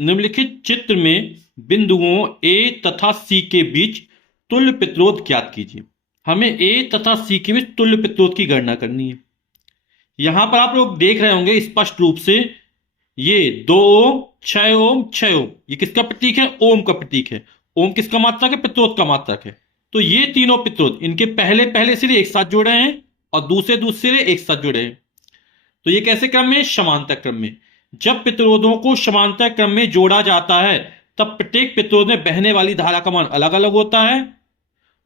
निम्नलिखित चित्र में बिंदुओं ए तथा सी के बीच तुल्य प्रतिरोध ज्ञात कीजिए। हमें ए तथा सी के बीच तुल्य प्रतिरोध की गणना करनी है। यहां पर आप लोग देख रहे होंगे स्पष्ट रूप से ये 2 ओम 6 ओम 6 ओम, ये किसका प्रतीक है? ओम का प्रतीक है। ओम किसका मात्रक है? प्रतिरोध का मात्रक है। तो ये तीनों प्रतिरोध इनके पहले पहले सिरे एक साथ जुड़े हैं और दूसरे दूसरे सिरे एक साथ जुड़े हैं। तो ये कैसे क्रम में? समांतर क्रम में। जब प्रतिरोधों को समांतर क्रम में जोड़ा जाता है तब प्रत्येक प्रतिरोध में बहने वाली धारा का मान अलग अलग होता है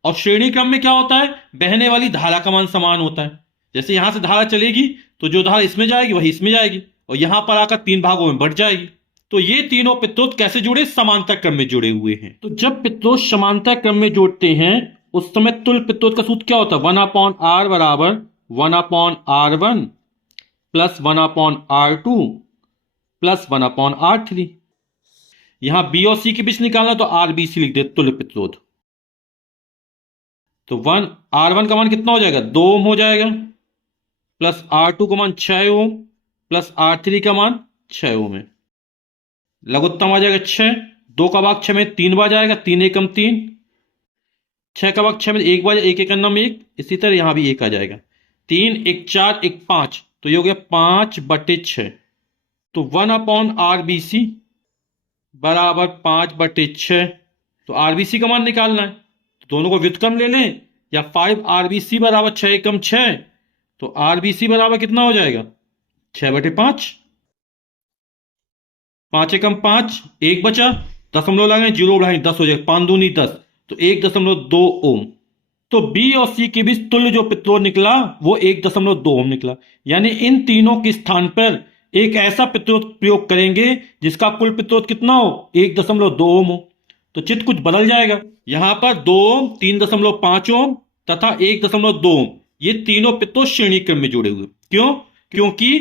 और श्रेणी क्रम में क्या होता है? बहने वाली धारा का मान समान होता है। जैसे यहां से धारा चलेगी तो जो धारा इसमें जाएगी वही इसमें जाएगी और यहां पर आकर 3 भागों में बढ़ जाएगी। तो ये तीनों प्रतिरोध कैसे जुड़े? समांतर क्रम में जुड़े हुए हैं। तो जब प्रतिरोध समांतर क्रम में जोड़ते हैं उस समय तुल्य प्रतिरोध का सूत्र क्या होता है? 1/r बराबर 1/r1 plus 1/r2 plus 1/r3। यहां बी और सी के बीच निकालना तो आरबीसी लिख दे, तुल्य प्रतिरोध। तो R1 का मान कितना हो जाएगा? 2 ओम हो जाएगा, प्लस R2 का मान 6 ओम, प्लस R3 का मान 6 ओम है। लघुत्तम आ जाएगा 6, 2 का भाग 6 में 3 बार जाएगा, 3 एकम 3, 6 का भाग 6 में 1 बार, 1 एकम 1। इसी तरह यहां भी 1 आ जाएगा, 3 1 4 1 5, तो ये हो गया 5/6। तो 1/RBC बराबर 5/6। तो आरबीसी का मान निकालना है तो दोनों को व्युत्क्रम ले लें, या 5RBC बराबर 6 एकम 6, तो आरबीसी बराबर कितना हो जाएगा? 6/5। 5 एकम 5, 1 बचा, दशमलव लगाएं, 0 बढ़ाएं, 10 हो जाएगा, 5 दूनी 10, तो 1.2 ओम। तो बी और सी के बीच तुल्य जो प्रतिरोध निकला वो 1.2 ओम निकला। यानी इन तीनों के स्थान पर एक ऐसा प्रतिरोध प्रयोग करेंगे जिसका कुल प्रतिरोध कितना हो? 1.2 ओम हो। तो चित्र कुछ बदल जाएगा। यहां पर 2 ओम, 3.5 ओम तथा 1.2 ओम, ये तीनों प्रतिरोध श्रेणी क्रम में जुड़े हुए। क्यों? क्योंकि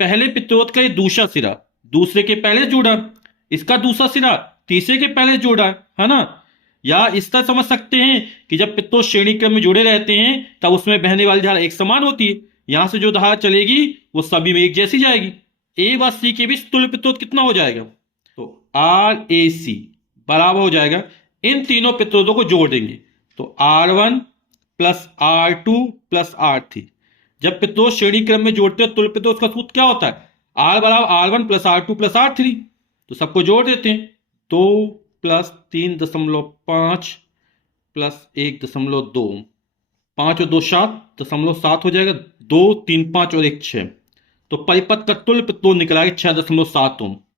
पहले प्रतिरोध का ये दूसरा सिरा दूसरे के पहले जुड़ा, इसका दूसरा सिरा तीसरे के पहले जुड़ा है ना। या इस तरह समझ सकते हैं कि जब प्रतिरोध श्रेणी क्रम में जुड़े रहते हैं तब उसमें बहने वाली धारा एक समान होती है। यहां से जो धारा चलेगी वो सभी में एक जैसी जाएगी। ए व सी के बीच तुल्य प्रतिरोध कितना हो जाएगा? तो RAC बराबर हो जाएगा, इन तीनों प्रतिरोधों को जोड़ देंगे तो R1 plus R2 plus R3। जब प्रतिरोध श्रेणी क्रम में जोड़ते हैं तुल्य प्रतिरोध का सूत्र क्या होता है? R बराबर R1 plus R2 plus R3। तो सबको जोड़ देते हैं, 2 प्लस 3.5 प्लस 1.2, 5 और 2 7.7 हो जाएगा, 2 3 5 और 1 6। तो परिपथ का तुल्य प्रतिरोध निकला है 6.7 ओम।